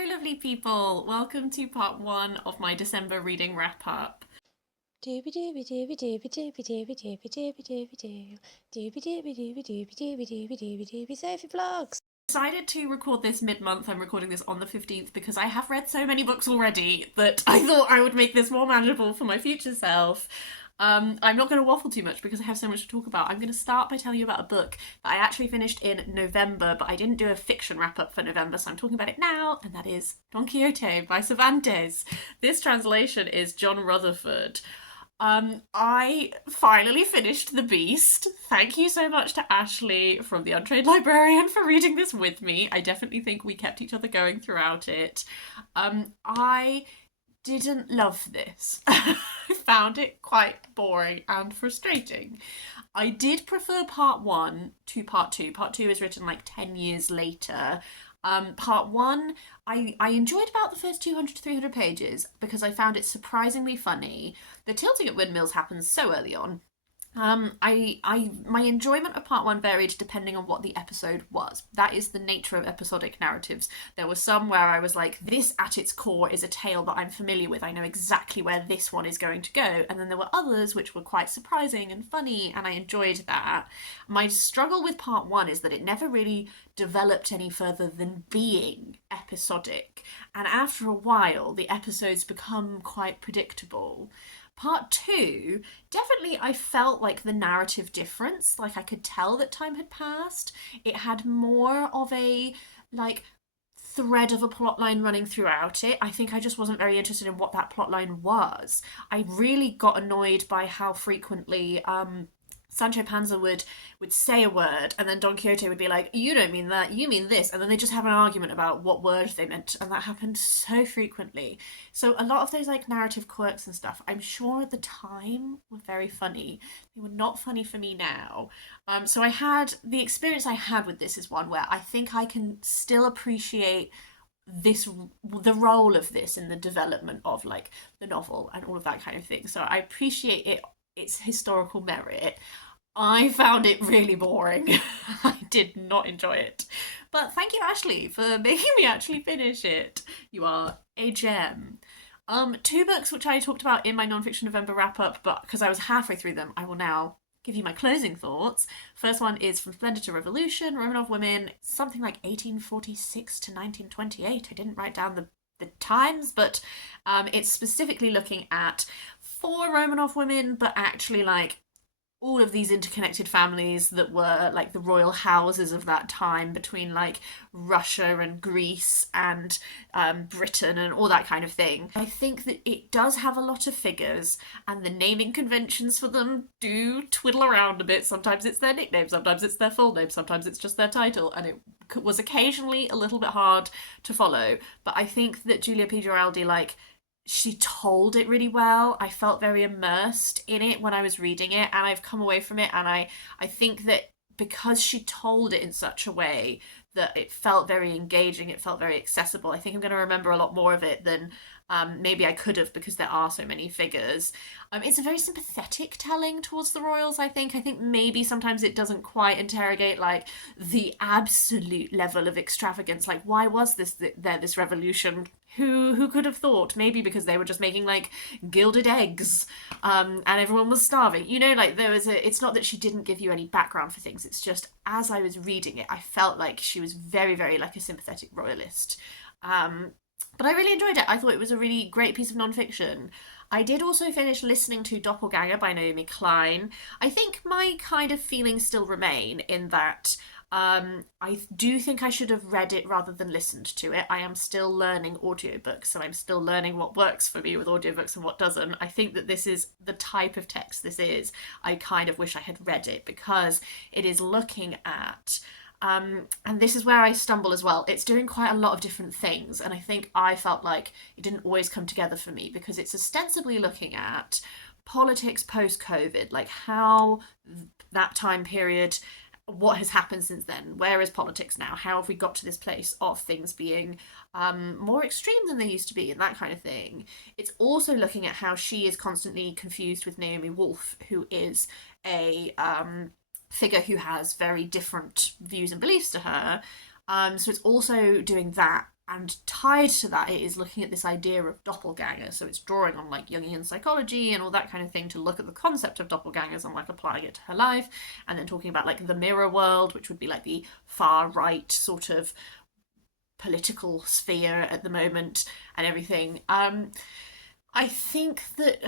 Hello, lovely people. Welcome to part one of my December reading wrap up. Doobie doobie doobie doobie doobie doobie doobie doobie doobie doobie doobie doobie doobie doobie doobie doobie doobie Sophie vlogs. Decided to record this mid-month. I'm recording this on the 15th because I have read so many books already that I thought I would make this more manageable for my future self. I'm not going to waffle too much because I have so much to talk about. I'm going to start by telling you about a book that I actually finished in November, but I didn't do a fiction wrap-up for November, so I'm talking about it now, and that is Don Quixote by Cervantes. This translation is John Rutherford. I finally finished The Beast. Thank you so much to Ashley from the Untrained Librarian for reading this with me. I definitely think we kept each other going throughout it. I didn't love this. I found it quite boring and frustrating. I did prefer part one to part two. Part two is written like 10 years later. Part one, I enjoyed about the first 200 to 300 pages because I found it surprisingly funny. The tilting at windmills happens so early on. My enjoyment of part one varied depending on what the episode was. That is the nature of episodic narratives. There were some where I was like, this at its core is a tale that I'm familiar with. I know exactly where this one is going to go. And then there were others which were quite surprising and funny, and I enjoyed that. My struggle with part one is that it never really developed any further than being episodic. And after a while, the episodes become quite predictable. Part two, definitely I felt like the narrative difference, like I could tell that time had passed. It had more of a like thread of a plotline running throughout it. I think I just wasn't very interested in what that plotline was. I really got annoyed by how frequently Sancho Panza would say a word, and then Don Quixote would be like, "You don't mean that. You mean this," and then they just have an argument about what word they meant, and that happened so frequently. So a lot of those like narrative quirks and stuff, I'm sure at the time were very funny. They were not funny for me now. So I had the experience I had with this is one where I think I can still appreciate this the role of this in the development of like the novel and all of that kind of thing. So I appreciate its historical merit. I found it really boring. I did not enjoy it. But thank you, Ashley, for making me actually finish it. You are a gem. Two books which I talked about in my nonfiction November wrap up, but because I was halfway through them, I will now give you my closing thoughts. First one is From Splendor to Revolution, Romanov Women, something like 1846 to 1928. I didn't write down the times, but it's specifically looking at four Romanov women, but actually like all of these interconnected families that were like the royal houses of that time between like Russia and Greece and Britain and all that kind of thing. I think that it does have a lot of figures, and the naming conventions for them do twiddle around a bit. Sometimes it's their nickname, sometimes it's their full name, sometimes it's just their title, and it was occasionally a little bit hard to follow. But I think that Julia P. Geraldi like she told it really well. I felt very immersed in it when I was reading it, and I've come away from it, and I think that because she told it in such a way that it felt very engaging, it felt very accessible. I think I'm going to remember a lot more of it than maybe I could have, because there are so many figures. It's a very sympathetic telling towards the royals, I think. I think maybe sometimes it doesn't quite interrogate like the absolute level of extravagance. Like, why was this revolution? Who could have thought? Maybe because they were just making like gilded eggs, and everyone was starving. You know, like there was a. It's not that she didn't give you any background for things. It's just as I was reading it, I felt like she was very, very like a sympathetic royalist. But I really enjoyed it. I thought it was a really great piece of nonfiction. I did also finish listening to Doppelganger by Naomi Klein. I think my kind of feelings still remain in that I do think I should have read it rather than listened to it. I am still learning audiobooks, and I'm still learning what works for me with audiobooks and what doesn't. I think that this is the type of text this is. I kind of wish I had read it because it is looking at and this is where I stumble as well. It's doing quite a lot of different things, and I think I felt like it didn't always come together for me because it's ostensibly looking at politics post COVID, like how that time period, what has happened since then, where is politics now, how have we got to this place of things being more extreme than they used to be, and that kind of thing. It's also looking at how she is constantly confused with Naomi Wolf, who is a figure who has very different views and beliefs to her. So it's also doing that And tied to that, it is looking at this idea of doppelganger. So it's drawing on like Jungian psychology and all that kind of thing to look at the concept of doppelgangers and like applying it to her life. And then talking about like the mirror world, which would be like the far right sort of political sphere at the moment and everything. I think that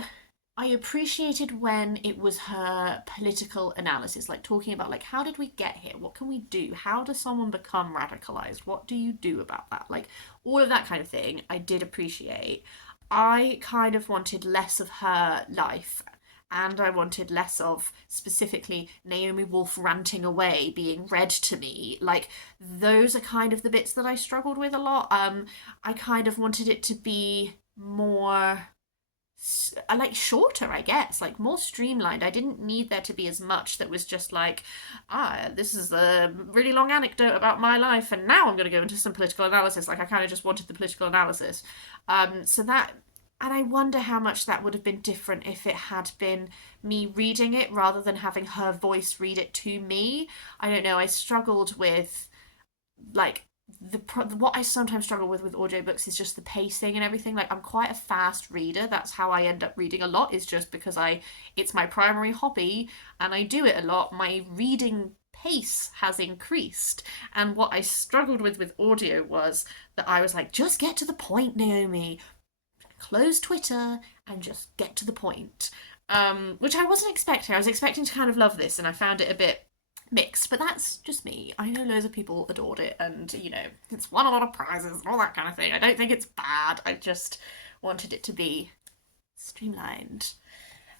I appreciated when it was her political analysis, like talking about like how did we get here? What can we do? How does someone become radicalized? What do you do about that? Like all of that kind of thing I did appreciate. I kind of wanted less of her life, and I wanted less of specifically Naomi Wolf ranting away being read to me. Like those are kind of the bits that I struggled with a lot. I kind of wanted it to be more like shorter, I guess, like more streamlined. I didn't need there to be as much that was just like, this is a really long anecdote about my life and now I'm going to go into some political analysis. Like I kind of just wanted the political analysis. So that, and I wonder how much that would have been different if it had been me reading it rather than having her voice read it to me. I don't know, I struggled with like what I sometimes struggle with audiobooks is just the pacing and everything. Like I'm quite a fast reader. That's how I end up reading a lot, is just because it's my primary hobby and I do it a lot. My reading pace has increased, and what I struggled with audio was that I was like, just get to the point, Naomi. Close Twitter and just get to the point. Which I wasn't expecting. I was expecting to kind of love this, and I found it a bit mixed, but that's just me. I know loads of people adored it, and you know, it's won a lot of prizes and all that kind of thing. I don't think it's bad. I just wanted it to be streamlined.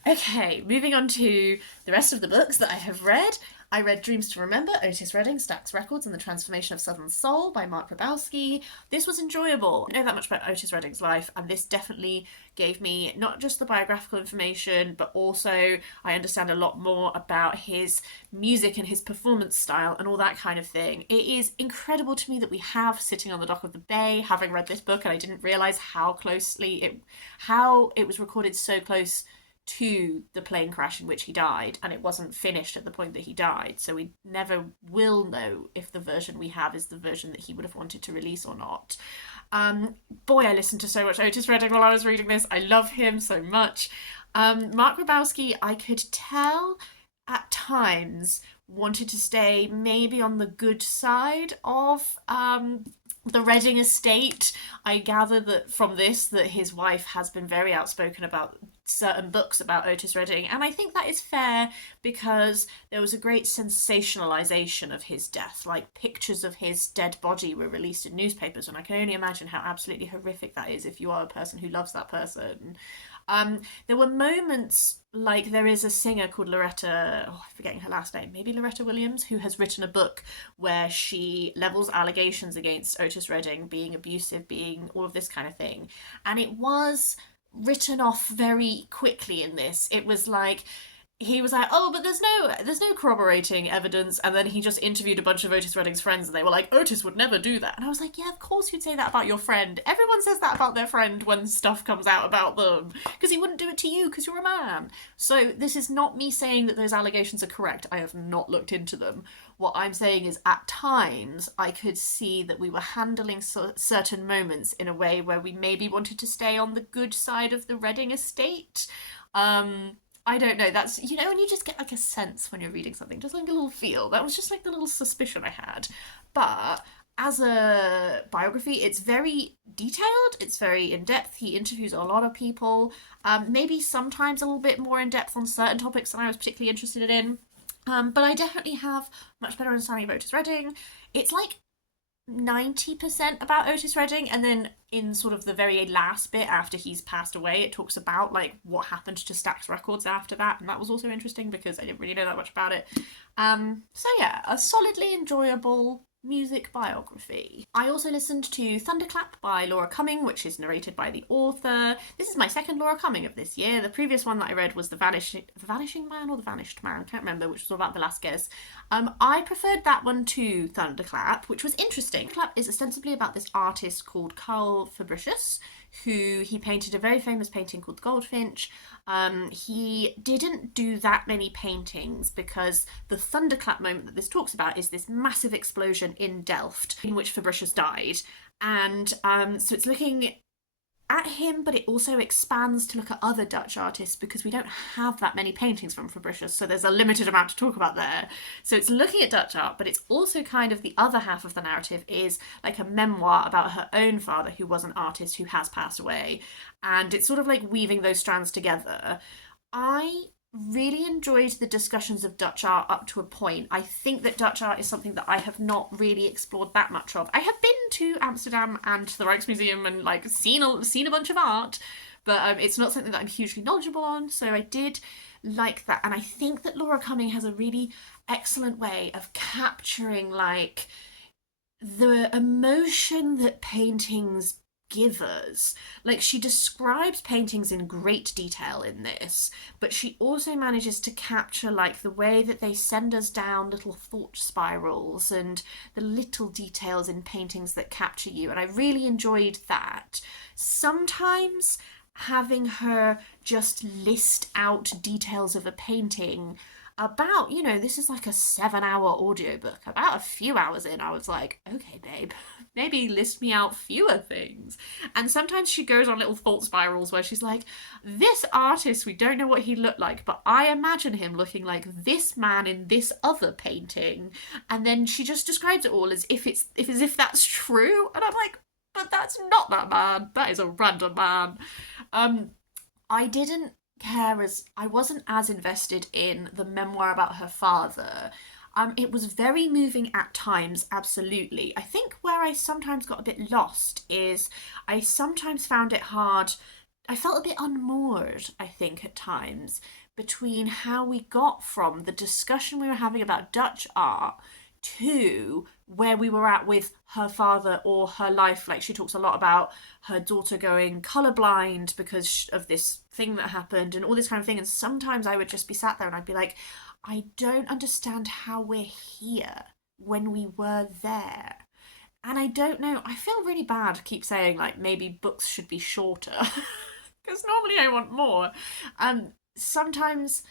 Okay, moving on to the rest of the books that I have read. I read Dreams to Remember, Otis Redding, Stax Records and the Transformation of Southern Soul by Mark Ribowsky. This was enjoyable. I don't know that much about Otis Redding's life, and this definitely gave me not just the biographical information, but also I understand a lot more about his music and his performance style and all that kind of thing. It is incredible to me that we have Sitting on the Dock of the Bay, having read this book, and I didn't realise how it was recorded so close to the plane crash in which he died, and it wasn't finished at the point that he died, so we never will know if the version we have is the version that he would have wanted to release or not. Boy, I listened to so much Otis Redding while I was reading this. I love him so much. Mark Ribowsky, I could tell at times wanted to stay maybe on the good side of the Redding estate. I gather that from this that his wife has been very outspoken about certain books about Otis Redding, and I think that is fair because there was a great sensationalization of his death. Like pictures of his dead body were released in newspapers, and I can only imagine how absolutely horrific that is if you are a person who loves that person. There were moments, like there is a singer called Loretta, I'm forgetting her last name, maybe Loretta Williams, who has written a book where she levels allegations against Otis Redding being abusive, being all of this kind of thing. And it was written off very quickly in this. It was like, he was like, oh, but there's no corroborating evidence, and then he just interviewed a bunch of Otis Redding's friends, and they were like, Otis would never do that. And I was like, yeah, of course you'd say that about your friend. Everyone says that about their friend when stuff comes out about them, because he wouldn't do it to you because you're a man. So this is not me saying that those allegations are correct. I have not looked into them. What I'm saying is at times I could see that we were handling certain moments in a way where we maybe wanted to stay on the good side of the Redding estate. I don't know, that's, you know, when you just get like a sense when you're reading something, just like a little feel. That was just like the little suspicion I had. But as a biography, it's very detailed, it's very in-depth. He interviews a lot of people, maybe sometimes a little bit more in-depth on certain topics than I was particularly interested in. But I definitely have much better understanding of Otis Redding. It's like 90% about Otis Redding, and then in sort of the very last bit after he's passed away, it talks about like what happened to Stax Records after that, and that was also interesting because I didn't really know that much about it. So yeah, a solidly enjoyable music biography. I also listened to Thunderclap by Laura Cumming, which is narrated by the author. This is my second Laura Cumming of this year. The previous one that I read was The Vanishing Man or The Vanished Man, I can't remember, which was all about Velasquez. I preferred that one to Thunderclap, which was interesting. Thunderclap is ostensibly about this artist called Carl Fabricius, who he painted a very famous painting called The Goldfinch. He didn't do that many paintings because the thunderclap moment that this talks about is this massive explosion in Delft in which Fabricius died. And so it's looking at him, but it also expands to look at other Dutch artists because we don't have that many paintings from Fabricius, so there's a limited amount to talk about there. So it's looking at Dutch art, but it's also kind of the other half of the narrative is like a memoir about her own father, who was an artist who has passed away. And it's sort of like weaving those strands together. I really enjoyed the discussions of Dutch art up to a point. I think that Dutch art is something that I have not really explored that much of. I have been to Amsterdam and to the Rijksmuseum and like seen a bunch of art, but it's not something that I'm hugely knowledgeable on. So I did like that, and I think that Laura Cumming has a really excellent way of capturing like the emotion that paintings give us. Like, she describes paintings in great detail in this, but she also manages to capture like the way that they send us down little thought spirals and the little details in paintings that capture you, and I really enjoyed that. Sometimes having her just list out details of a painting about, this is like a 7-hour audiobook. About a few hours in, I was like, okay, babe, maybe list me out fewer things. And sometimes she goes on little thought spirals where she's like, this artist, we don't know what he looked like, but I imagine him looking like this man in this other painting. And then she just describes it all as if that's true. And I'm like, but that's not that man. That is a random man. I didn't care as I wasn't as invested in the memoir about her father. It was very moving at times, absolutely. I think where I sometimes got a bit lost is I sometimes found it hard. I felt a bit unmoored, I think, at times, between how we got from the discussion we were having about Dutch art to where we were at with her father or her life. Like, she talks a lot about her daughter going colorblind because of this thing that happened and all this kind of thing. And sometimes I would just be sat there and I'd be like, I don't understand how we're here when we were there. And I don't know, I feel really bad to keep saying like maybe books should be shorter because normally I want more. Sometimes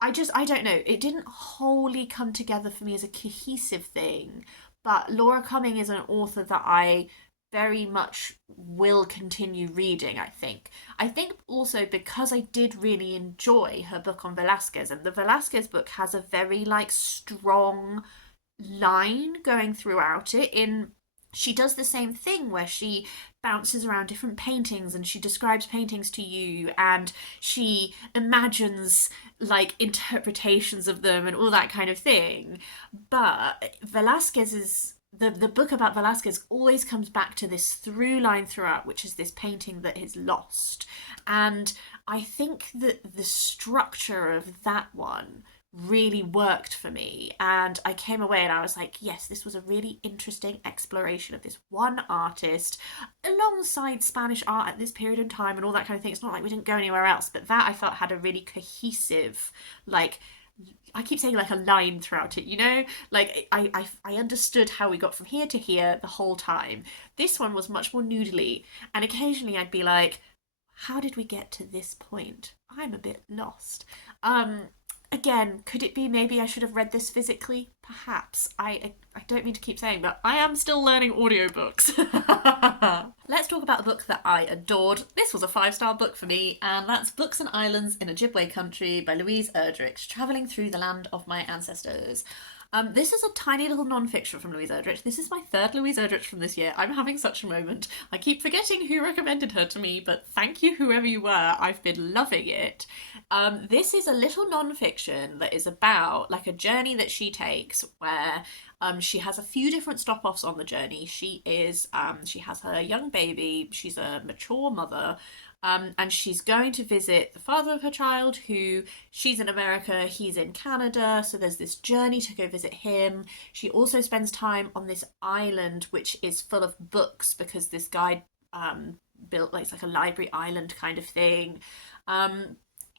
I don't know, it didn't wholly come together for me as a cohesive thing, but Laura Cumming is an author that I very much will continue reading, I think. I think also because I did really enjoy her book on Velasquez, and the Velasquez book has a very like strong line going throughout it. In she does the same thing where she bounces around different paintings and she describes paintings to you and she imagines like interpretations of them and all that kind of thing. But Velasquez is the book about Velasquez always comes back to this through line throughout, which is this painting that is lost. And I think that the structure of that one really worked for me, and I came away and I was like, yes, this was a really interesting exploration of this one artist alongside Spanish art at this period in time and all that kind of thing. It's not like we didn't go anywhere else, but that I felt had a really cohesive, like, I keep saying like a line throughout it, like I understood how we got from here to here the whole time. This one was much more noodly, and occasionally I'd be like, how did we get to this point? I'm a bit lost. Again, could it be maybe I should have read this physically? Perhaps. I don't mean to keep saying, but I am still learning audiobooks. Let's talk about a book that I adored. This was a 5-star book for me, and that's Books and Islands in Ojibwe Country by Louise Erdrich, travelling through the land of my ancestors. This is a tiny little non-fiction from Louise Erdrich. This is my 3rd Louise Erdrich from this year. I'm having such a moment. I keep forgetting who recommended her to me, but thank you whoever you were. I've been loving it. This is a little non-fiction that is about like a journey that she takes where she has a few different stop-offs on the journey. She has her young baby. She's a mature mother. And she's going to visit the father of her child, who she's in America, he's in Canada, so there's this journey to go visit him. She also spends time on this island, which is full of books, because this guy built like, it's like a library island kind of thing.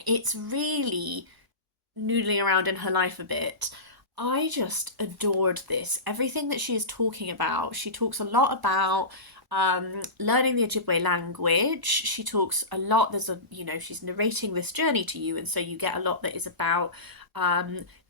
It's really noodling around in her life a bit. I just adored this. Everything that she is talking about, she talks a lot about learning the Ojibwe language. She talks a lot, she's narrating this journey to you, and so you get a lot that is about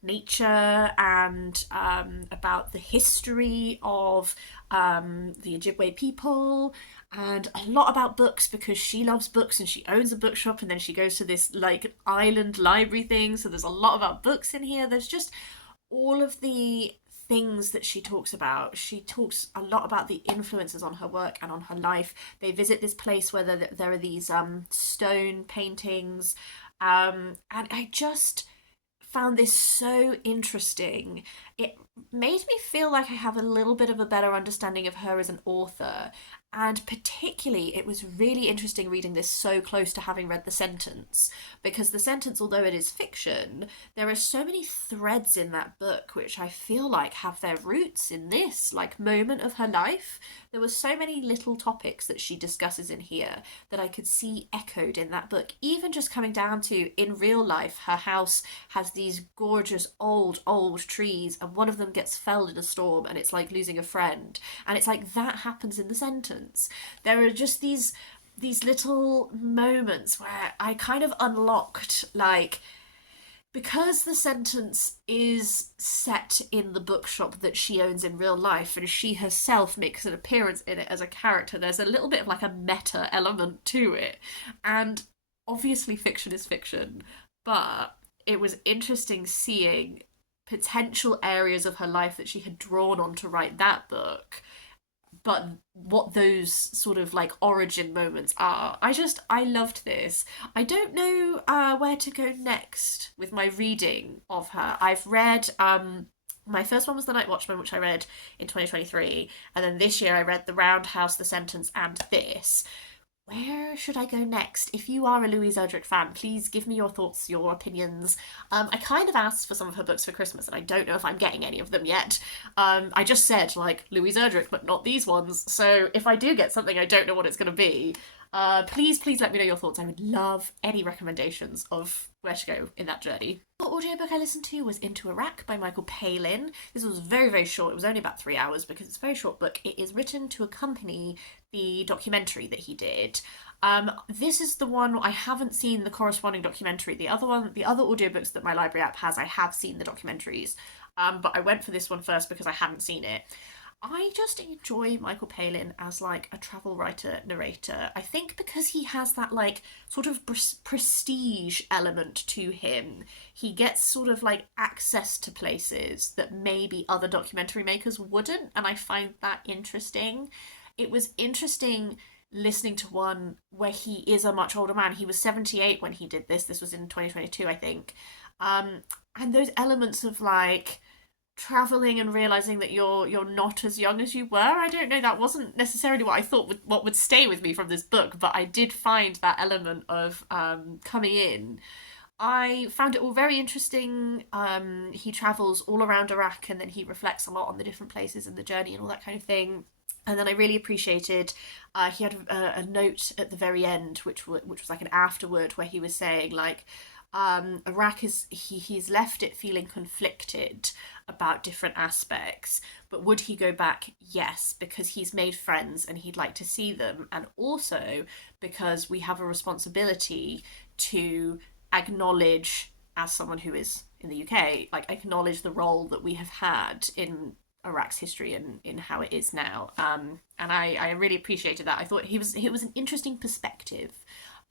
nature and about the history of the Ojibwe people, and a lot about books because she loves books and she owns a bookshop, and then she goes to this like island library thing. So there's a lot about books in here. There's just all of the things that she talks about. She talks a lot about the influences on her work and on her life. They visit this place where there are these stone paintings, and I just found this so interesting. It made me feel like I have a little bit of a better understanding of her as an author. And particularly, it was really interesting reading this so close to having read The Sentence, because The Sentence, although it is fiction, there are so many threads in that book which I feel like have their roots in this, like, moment of her life. There were so many little topics that she discusses in here that I could see echoed in that book, even just coming down to, in real life, her house has these gorgeous old trees, and one of them gets felled in a storm, and it's like losing a friend. And it's like that happens in The Sentence. There are just these little moments where I kind of unlocked, like, because The Sentence is set in the bookshop that she owns in real life and she herself makes an appearance in it as a character, there's a little bit of like a meta element to it. And obviously fiction is fiction, but it was interesting seeing potential areas of her life that she had drawn on to write that book, but what those sort of like origin moments are. I loved this. I don't know where to go next with my reading of her. I've read my first one was The Night Watchman, which I read in 2023, and then this year I read The Roundhouse, The Sentence, and this. Where should I go next? If you are a Louise Erdrich fan, please give me your thoughts, your opinions. I kind of asked for some of her books for Christmas, and I don't know if I'm getting any of them yet. I just said, like, Louise Erdrich, but not these ones. So if I do get something, I don't know what it's going to be. Please let me know your thoughts. I would love any recommendations of where to go in that journey. The audiobook I listened to was Into Iraq by Michael Palin. This was very, very short. It was only about 3 hours because it's a very short book. It is written to accompany the documentary that he did. This is the one I haven't seen the corresponding documentary. The other audiobooks that my library app has, I have seen the documentaries. But I went for this one first because I hadn't seen it. I just enjoy Michael Palin as like a travel writer narrator. I think because he has that like sort of prestige element to him, he gets sort of like access to places that maybe other documentary makers wouldn't, and I find that interesting. It was interesting listening to one where he is a much older man. He was 78 when he did this. This was in 2022, I think. And those elements of like traveling and realizing that you're not as young as you were. I don't know, that wasn't necessarily what I thought what would stay with me from this book, but I did find that element of coming in. I found it all very interesting. He travels all around Iraq and then he reflects a lot on the different places and the journey and all that kind of thing. And then I really appreciated, he had a note at the very end, which was like an afterword where he was saying like, Iraq is he's left it feeling conflicted about different aspects, but would he go back? Yes, because he's made friends and he'd like to see them, and also because we have a responsibility to acknowledge, as someone who is in the UK, like acknowledge the role that we have had in Iraq's history and in how it is now. And I really appreciated that. I thought it was an interesting perspective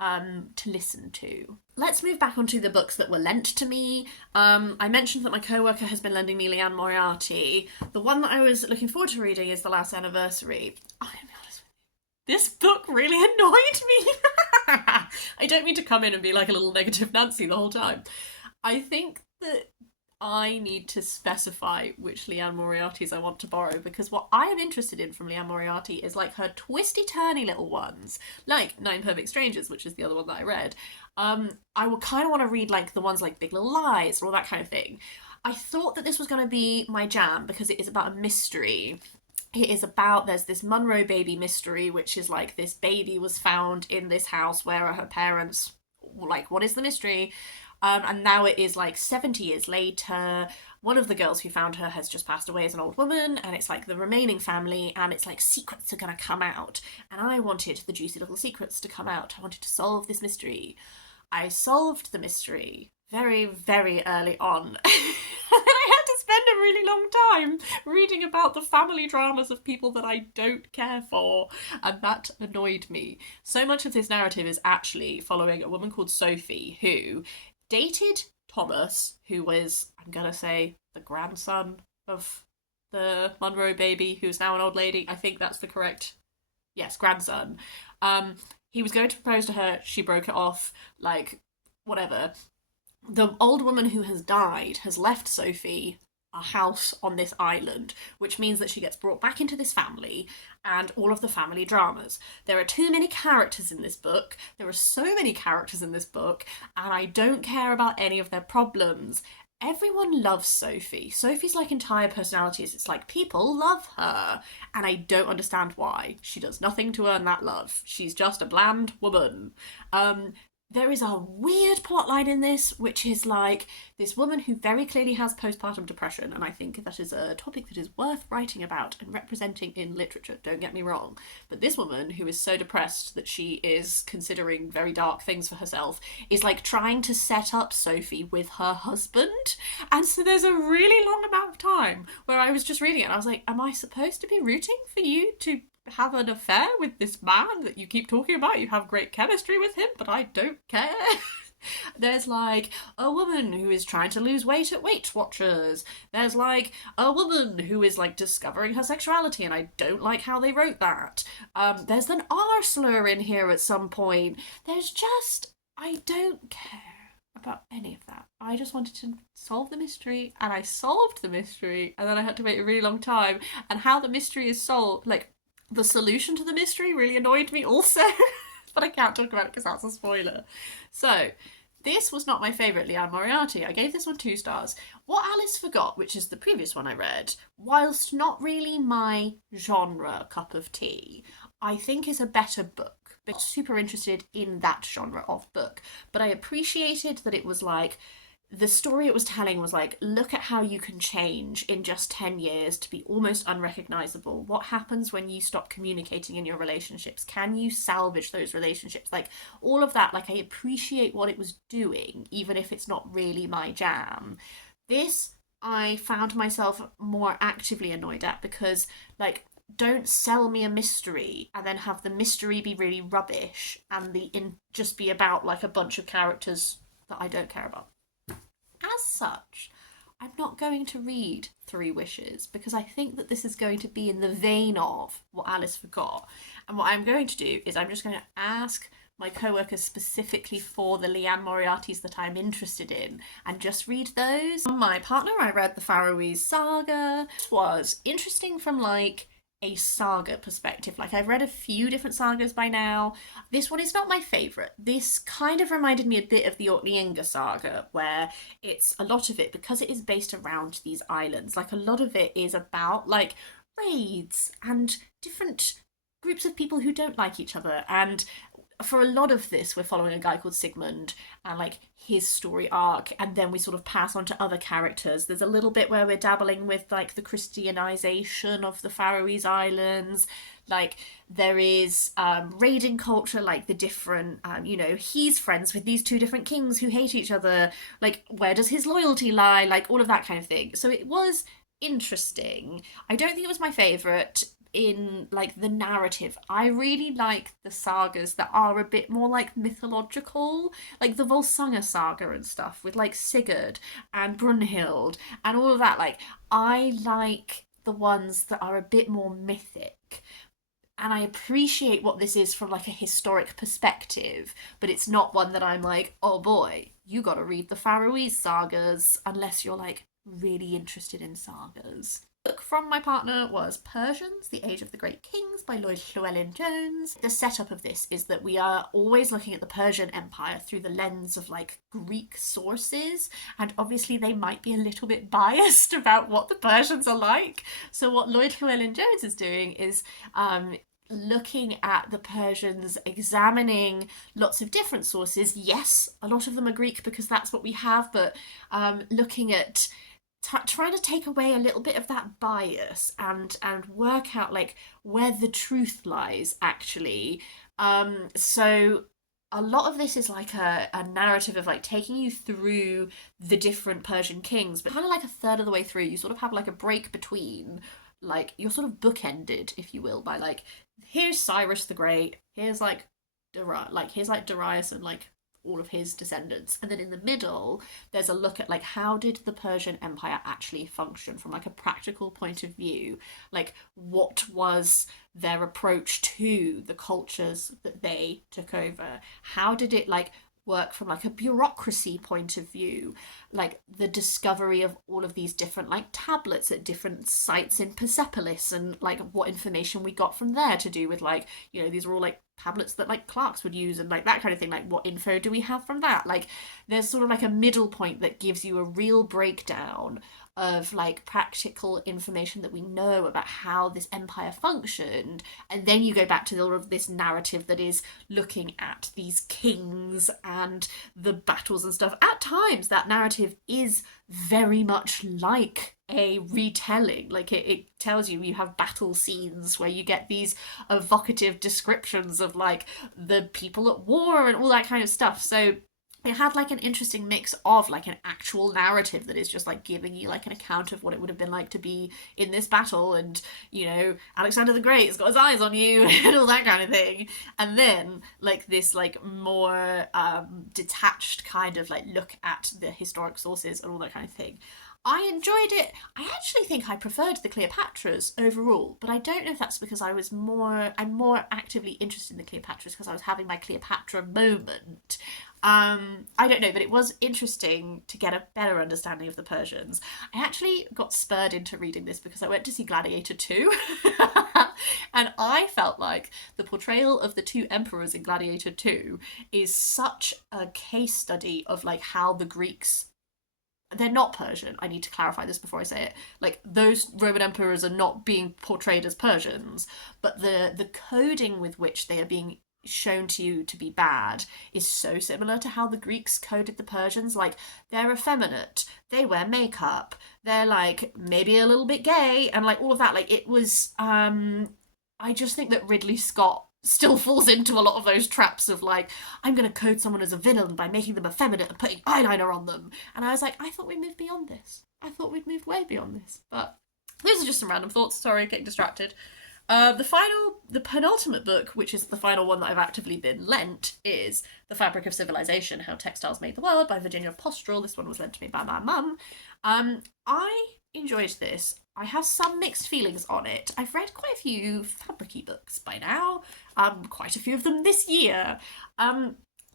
to listen to. Let's move back onto the books that were lent to me. I mentioned that my co-worker has been lending me Liane Moriarty. The one that I was looking forward to reading is The Last Anniversary. I'm gonna be honest with you, this book really annoyed me. I don't mean to come in and be like a little negative Nancy the whole time. I think that I need to specify which Liane Moriartys I want to borrow, because what I am interested in from Liane Moriarty is like her twisty-turny little ones, like Nine Perfect Strangers, which is the other one that I read. I will kind of want to read like the ones like Big Little Lies or all that kind of thing. I thought that this was going to be my jam because it is about a mystery. It is about, there's this Monroe baby mystery, which is like this baby was found in this house where her parents, like, what is the mystery? And now it is like 70 years later. One of the girls who found her has just passed away as an old woman, and it's like the remaining family, and it's like secrets are gonna come out. And I wanted the juicy little secrets to come out. I wanted to solve this mystery. I solved the mystery very, very early on. And I had to spend a really long time reading about the family dramas of people that I don't care for, and that annoyed me. So much of this narrative is actually following a woman called Sophie who dated Thomas, who was, I'm gonna say, the grandson of the Munro baby, who's now an old lady. I think that's the correct, yes, grandson. Um, he was going to propose to her. She broke it off. Like, whatever. The old woman who has died has left Sophie a house on this island, which means that she gets brought back into this family and all of the family dramas. There are too many characters in this book. There are so many characters in this book, and I don't care about any of their problems. Everyone loves Sophie. Sophie's like entire personality is it's like people love her, and I don't understand why. She does nothing to earn that love. She's just a bland woman. There is a weird plotline in this, which is like this woman who very clearly has postpartum depression, and I think that is a topic that is worth writing about and representing in literature, don't get me wrong. But this woman, who is so depressed that she is considering very dark things for herself, is like trying to set up Sophie with her husband. And so there's a really long amount of time where I was just reading it and I was like, am I supposed to be rooting for you to have an affair with this man that you keep talking about? You have great chemistry with him, but I don't care. There's like a woman who is trying to lose weight at Weight Watchers. There's like a woman who is like discovering her sexuality, and I don't like how they wrote that. There's an R slur in here at some point. There's just, I don't care about any of that. I just wanted to solve the mystery, and I solved the mystery, and then I had to wait a really long time. And how the mystery is solved, like the solution to the mystery, really annoyed me also. But I can't talk about it because that's a spoiler. So, this was not my favourite Liane Moriarty. I gave this one 2 stars. What Alice Forgot, which is the previous one I read, whilst not really my genre cup of tea, I think is a better book. I'm super interested in that genre of book. But I appreciated that it was like, the story it was telling was like, look at how you can change in just 10 years to be almost unrecognizable. What happens when you stop communicating in your relationships? Can you salvage those relationships? Like, all of that, like, I appreciate what it was doing, even if it's not really my jam. This, I found myself more actively annoyed at because, like, don't sell me a mystery and then have the mystery be really rubbish and just be about, like, a bunch of characters that I don't care about. As such, I'm not going to read 3 Wishes because I think that this is going to be in the vein of what Alice Forgot. And what I'm going to do is I'm just going to ask my co-workers specifically for the Liane Moriartys that I'm interested in and just read those. On my partner, I read the Faroese Saga. It was interesting from like a saga perspective. Like, I've read a few different sagas by now. This one is not my favourite. This kind of reminded me a bit of the Orkneyinga saga, where it's a lot of it, because it is based around these islands, like a lot of it is about like raids and different groups of people who don't like each other. And for a lot of this, we're following a guy called Sigmund and like his story arc, and then we sort of pass on to other characters. There's a little bit where we're dabbling with like the Christianization of the Faroese Islands. Like, there is raiding culture, like the different, he's friends with these 2 different kings who hate each other. Like, where does his loyalty lie? Like, all of that kind of thing. So it was interesting. I don't think it was my favourite in like the narrative. I really like the sagas that are a bit more like mythological, like the Volsunga saga and stuff with like Sigurd and Brunhild and all of that. Like, I like the ones that are a bit more mythic, and I appreciate what this is from like a historic perspective, but it's not one that I'm like, oh boy, you gotta read the Faroese sagas unless you're like really interested in sagas. The book from my partner was Persians, The Age of the Great Kings by Lloyd Llewellyn-Jones. The setup of this is that we are always looking at the Persian Empire through the lens of like Greek sources, and obviously they might be a little bit biased about what the Persians are like. So what Lloyd Llewellyn-Jones is doing is looking at the Persians, examining lots of different sources. Yes, a lot of them are Greek because that's what we have, but looking at trying to take away a little bit of that bias and work out like where the truth lies actually. So a lot of this is like a narrative of like taking you through the different Persian kings, but kind of like a third of the way through, you sort of have like a break between, like, you're sort of bookended, if you will, by like, here's Cyrus the Great, here's like here's like Darius and like all of his descendants, and then in the middle there's a look at like how did the Persian Empire actually function from like a practical point of view, like what was their approach to the cultures that they took over, how did it like work from like a bureaucracy point of view, like the discovery of all of these different like tablets at different sites in Persepolis, and like what information we got from there to do with like, you know, these are all like tablets that like clerks would use and like that kind of thing, like what info do we have from that, like there's sort of like a middle point that gives you a real breakdown of like practical information that we know about how this empire functioned, and then you go back to all of this narrative that is looking at these kings and the battles and stuff. At times that narrative is very much like a retelling, like it tells you, you have battle scenes where you get these evocative descriptions of like the people at war and all that kind of stuff. So it had like an interesting mix of like an actual narrative that is just like giving you like an account of what it would have been like to be in this battle, and you know, Alexander the Great has got his eyes on you and all that kind of thing, and then like this like more detached kind of like look at the historic sources and all that kind of thing. I enjoyed it. I actually think I preferred the Cleopatras overall, but I don't know if that's because I'm more actively interested in the Cleopatras because I was having my Cleopatra moment. I don't know, but it was interesting to get a better understanding of the Persians. I actually got spurred into reading this because I went to see Gladiator 2. And I felt like the portrayal of the two emperors in Gladiator 2 is such a case study of like how the Greeks, they're not Persian. I need to clarify this before I say it. Like, those Roman emperors are not being portrayed as Persians, but the coding with which they are being shown to you to be bad is so similar to how the Greeks coded the Persians. Like, they're effeminate, they wear makeup, they're like maybe a little bit gay, and like all of that. Like, it was I just think that Ridley Scott still falls into a lot of those traps of like, I'm going to code someone as a villain by making them effeminate and putting eyeliner on them. And I was like, I thought we moved beyond this. I thought we'd moved way beyond this. But those are just some random thoughts. Sorry, getting distracted. The penultimate book, which is the final one that I've actively been lent, is The Fabric of Civilization, How Textiles Made the World by Virginia Postrel. This one was lent to me by my mum. I enjoyed this. I have some mixed feelings on it. I've read quite a few fabric-y books by now, quite a few of them this year.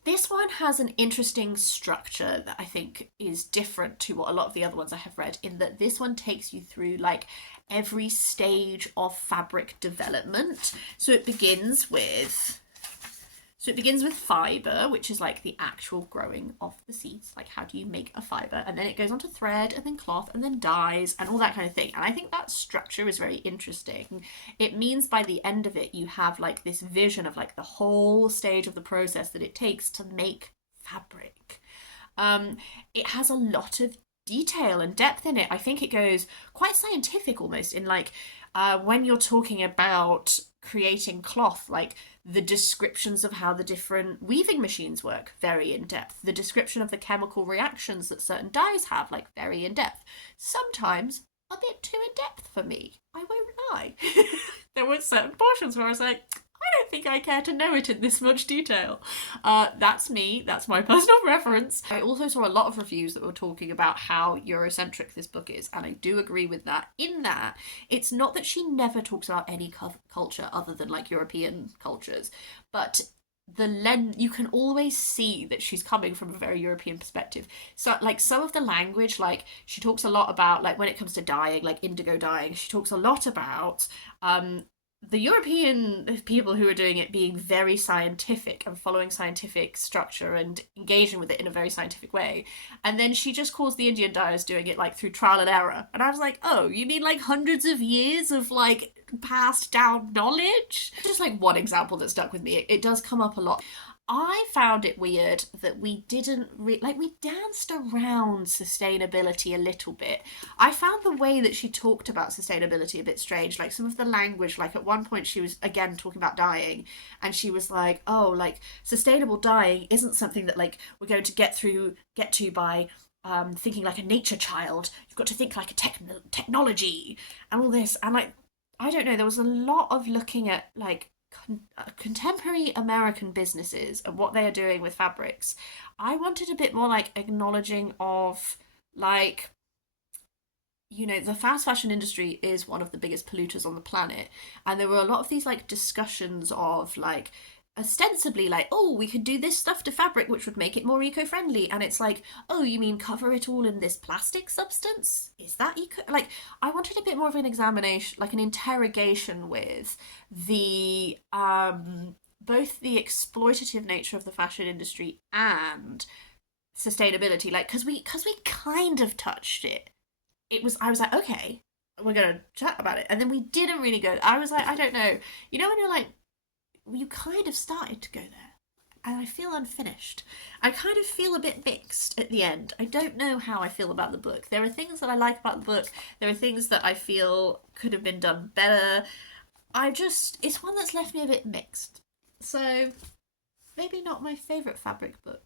This one has an interesting structure that I think is different to what a lot of the other ones I have read, in that this one takes you through like every stage of fabric development. So it begins with fibre, which is like the actual growing of the seeds, like how do you make a fibre, and then it goes on to thread and then cloth and then dyes and all that kind of thing. And I think that structure is very interesting. It means by the end of it you have like this vision of like the whole stage of the process that it takes to make fabric. It has a lot of detail and depth in it. I think it goes quite scientific almost in like when you're talking about creating cloth, like the descriptions of how the different weaving machines work, very in depth. The description of the chemical reactions that certain dyes have, like very in depth. Sometimes a bit too in depth for me, I won't lie. There were certain portions where I was like, I don't think I care to know it in this much detail. That's me, that's my personal preference. I also saw a lot of reviews that were talking about how Eurocentric this book is, and I do agree with that, in that it's not that she never talks about any culture other than like European cultures, but you can always see that she's coming from a very European perspective. So like some of the language, like she talks a lot about, like when it comes to dyeing, like indigo dyeing, she talks a lot about the European people who are doing it being very scientific and following scientific structure and engaging with it in a very scientific way. And then she just calls the Indian dyers doing it like through trial and error. And I was like, oh, you mean like hundreds of years of like passed down knowledge. Just like one example that stuck with me. It does come up a lot. I found it weird that we didn't we danced around sustainability a little bit. I found the way that she talked about sustainability a bit strange. Like some of the language, like at one point she was again talking about dying, and she was like, "Oh, like sustainable dying isn't something that like we're going to get to by thinking like a nature child. You've got to think like a technology and all this." And like, I don't know, there was a lot of looking at like contemporary American businesses and what they are doing with fabrics. I wanted a bit more like acknowledging of like, you know, the fast fashion industry is one of the biggest polluters on the planet, and there were a lot of these like discussions of like ostensibly like, oh, we could do this stuff to fabric which would make it more eco-friendly, and it's like, oh, you mean cover it all in this plastic substance? Is that eco? Like, I wanted a bit more of an examination, like an interrogation with the both the exploitative nature of the fashion industry and sustainability, like because we kind of touched it. I was like, okay, we're gonna chat about it, and then we didn't really go. I was like, I don't know, you know when you're like, you kind of started to go there, and I feel unfinished. I kind of feel a bit mixed at the end. I don't know how I feel about the book. There are things that I like about the book, there are things that I feel could have been done better. It's one that's left me a bit mixed. So maybe not my favourite fabric book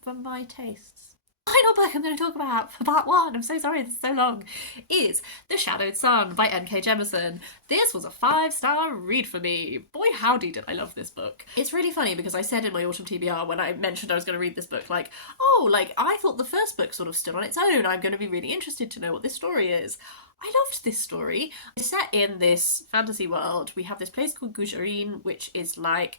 for my tastes. Final book I'm going to talk about for part one, I'm so sorry this is so long, is The Shadowed Sun by NK Jemisin. This was a 5-star read for me. Boy howdy did I love this book. It's really funny because I said in my autumn TBR when I mentioned I was going to read this book, like, oh, like I thought the first book sort of stood on its own. I'm going to be really interested to know what this story is. I loved this story. It's set in this fantasy world. We have this place called Gujarin, which is like,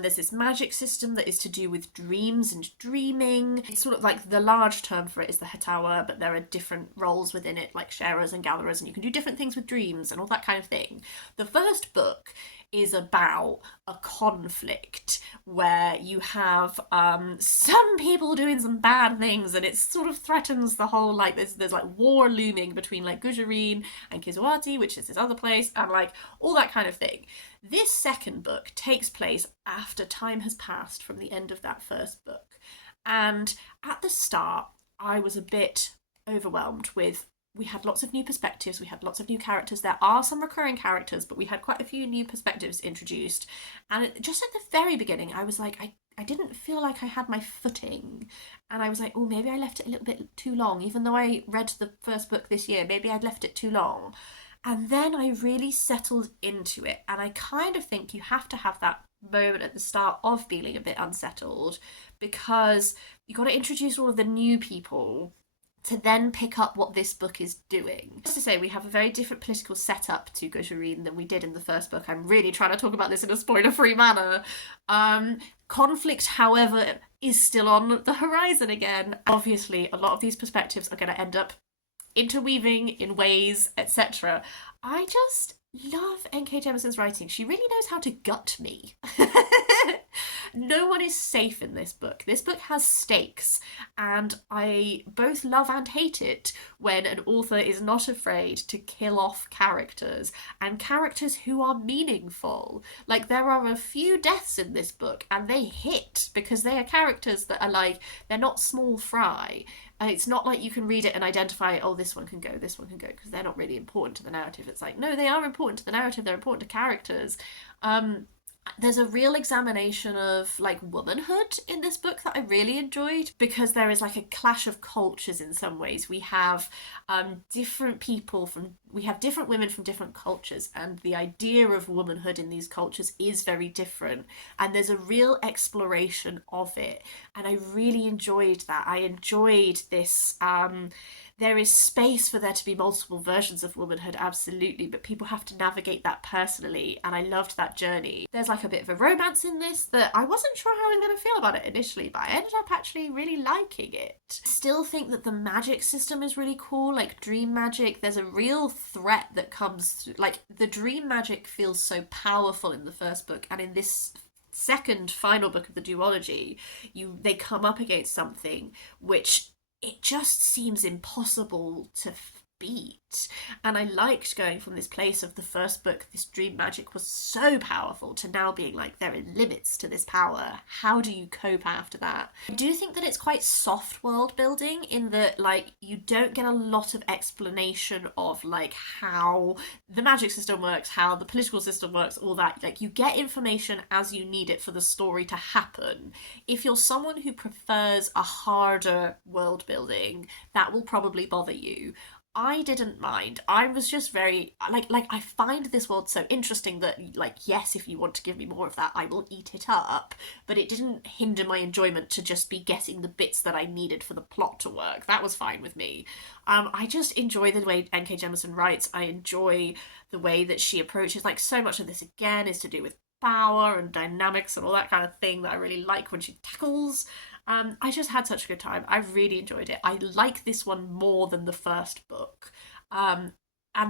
there's this magic system that is to do with dreams and dreaming. It's sort of like the large term for it is the Hetawa, but there are different roles within it, like sharers and gatherers, and you can do different things with dreams and all that kind of thing. The first book is about a conflict where you have some people doing some bad things, and it sort of threatens the whole, like, there's like war looming between like Gujarin and Quixote, which is this other place, and like all that kind of thing. This second book takes place after time has passed from the end of that first book, and at the start I was a bit overwhelmed with, we had lots of new perspectives, we had lots of new characters. There are some recurring characters, but we had quite a few new perspectives introduced. And just at the very beginning, I was like, I didn't feel like I had my footing. And I was like, oh, maybe I left it a little bit too long. Even though I read the first book this year, maybe I'd left it too long. And then I really settled into it. And I kind of think you have to have that moment at the start of feeling a bit unsettled, because you got to introduce all of the new people to then pick up what this book is doing. Just to say, we have a very different political setup to Gujarin than we did in the first book. I'm really trying to talk about this in a spoiler-free manner. Conflict, however, is still on the horizon again. Obviously, a lot of these perspectives are going to end up interweaving in ways, etc. I just love NK Jemisin's writing. She really knows how to gut me. No one is safe in this book. This book has stakes, and I both love and hate it when an author is not afraid to kill off characters, and characters who are meaningful. Like, there are a few deaths in this book, and they hit because they are characters that are like, they're not small fry. It's not like you can read it and identify, oh, this one can go, because they're not really important to the narrative. It's like, no, they are important to the narrative, they're important to characters. There's a real examination of like womanhood in this book that I really enjoyed, because there is like a clash of cultures in some ways. We have different women from different cultures, and the idea of womanhood in these cultures is very different, and there's a real exploration of it, and I really enjoyed that. I enjoyed this there is space for there to be multiple versions of womanhood, absolutely, but people have to navigate that personally, and I loved that journey. There's like a bit of a romance in this that I wasn't sure how I was going to feel about it initially, but I ended up actually really liking it. Still think that the magic system is really cool, like dream magic. There's a real threat that comes through, like the dream magic feels so powerful in the first book, and in this second final book of the duology, they come up against something which it just seems impossible beat. And I liked going from this place of the first book, this dream magic was so powerful, to now being like, there are limits to this power. How do you cope after that? I do think that it's quite soft world building in that, like, you don't get a lot of explanation of like how the magic system works, how the political system works, all that. Like, you get information as you need it for the story to happen. If you're someone who prefers a harder world building, that will probably bother you. I didn't mind. I was just very like I find this world so interesting that, like, yes, if you want to give me more of that, I will eat it up, but it didn't hinder my enjoyment to just be getting the bits that I needed for the plot to work. That was fine with me. I just enjoy the way NK Jemisin writes. I enjoy the way that she approaches, like, so much of this again is to do with power and dynamics and all that kind of thing that I really like when she tackles. I just had such a good time. I really enjoyed it. I like this one more than the first book. And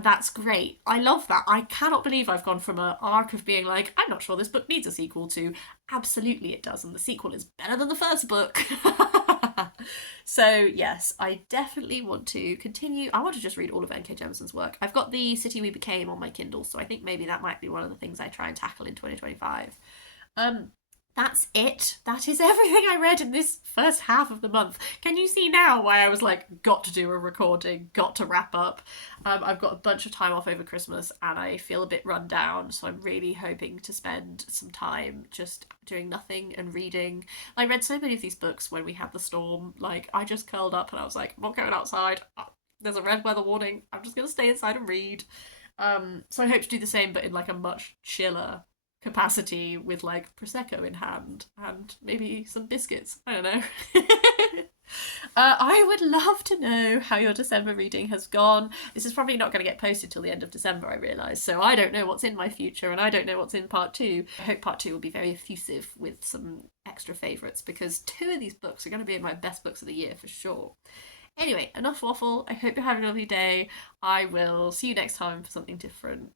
that's great. I love that. I cannot believe I've gone from an arc of being like, I'm not sure this book needs a sequel, to absolutely it does, and the sequel is better than the first book. So yes, I definitely want to continue. I want to just read all of NK Jemisin's work. I've got The City We Became on my Kindle, so I think maybe that might be one of the things I try and tackle in 2025. That's it. That is everything I read in this first half of the month. Can you see now why I was like, got to do a recording, got to wrap up? I've got a bunch of time off over Christmas and I feel a bit run down, so I'm really hoping to spend some time just doing nothing and reading. I read so many of these books when we had the storm. Like, I just curled up and I was like, I'm not going outside. There's a red weather warning. I'm just going to stay inside and read. So I hope to do the same, but in like a much chiller capacity, with like prosecco in hand and maybe some biscuits. I don't know. I would love to know how your December reading has gone. This is probably not going to get posted till the end of December, I realise, so I don't know what's in my future and I don't know what's in part 2. I hope part 2 will be very effusive with some extra favourites, because 2 of these books are going to be my best books of the year for sure. Anyway, enough waffle. I hope you're having a lovely day. I will see you next time for something different.